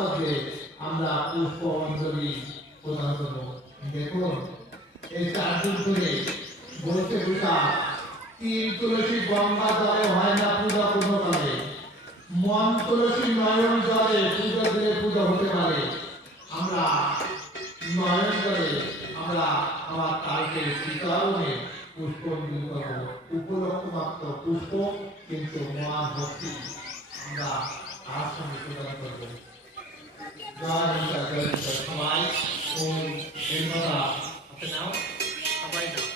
মাতাকে আমরা পুষ্প অঞ্জলি প্রদান করব। দেখুন এই 4 দিন ধরে বলতে পূজা 3 তুলসী গঙ্গা জলে হয় না পূজা কোনো কালে, মন তুলসী নয়ন জলে পূজা দিলে পূজা হতে পারে। আমরা নয়ন জলে আমরা আমার তালকে শ্রীচরণে পুষ্প অঞ্জলি করব। উপলক্ষ মাত্র পুষ্প, কিন্তু মহান ভক্তি আমরা তার সঙ্গে প্রদান করব। জয় হিন্দা জয় হিন্দা। সবাই ওই হিন্দা আপনি নাও, সবাই নাও।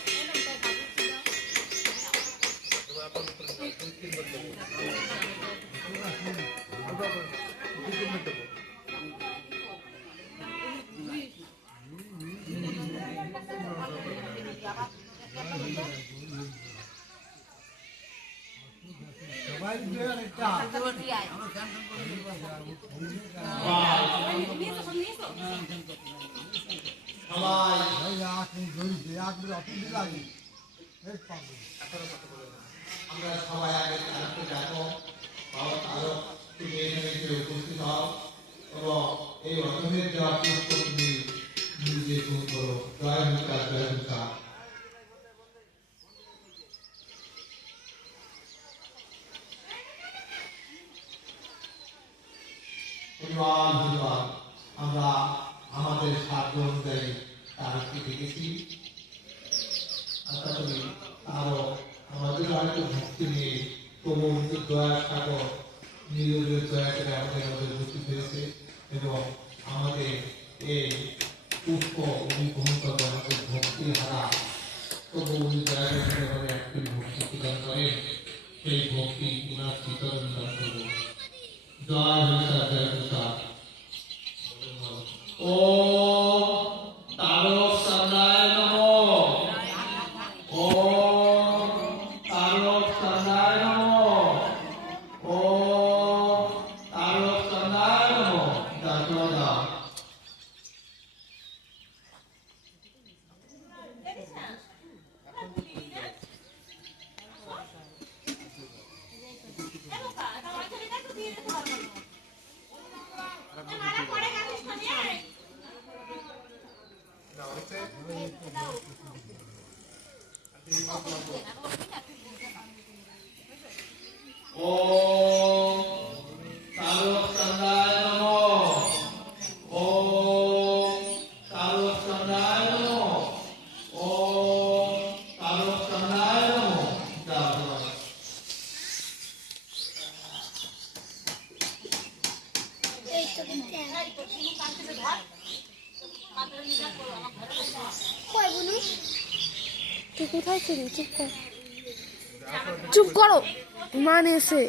আমরা সবাই আগে তারকে যাবো, তুমি এখানে উপস্থিত হও এবং এই অর্থের দেওয়া পুষ্প তুমি নিজে গ্রহণ করো। জয় মুক্তা জয় মুক্তা। আমরা আমাদের সাধ্য অনুযায়ী তারকে দেখেছি। আশা করি আরো আমাদের হয়তো ভক্তি নিয়ে তবু দয়ার সাগর নিজেদের দয়া করে আমাদের মধ্যে উপস্থিত হয়েছে এবং আমাদের এই পুষ্প উনি গ্রহণ করবে আমাদের ভক্তি হারা, তবু উনি দয়া করে আমাদের একটি ভক্তি প্রদান করেন। সেই ভক্তি উনার চিত্তরণ দান করব। জয় হিন্দা জয় হিন্দা। ও তারক সন্ধ্যায় নমঃ। ও তারক সন্ধ্যায় নমঃ। ও তারক সন্ধ্যায় নমঃ। দাসোদা কোথায় ছিল? চুপ করো, মান এসে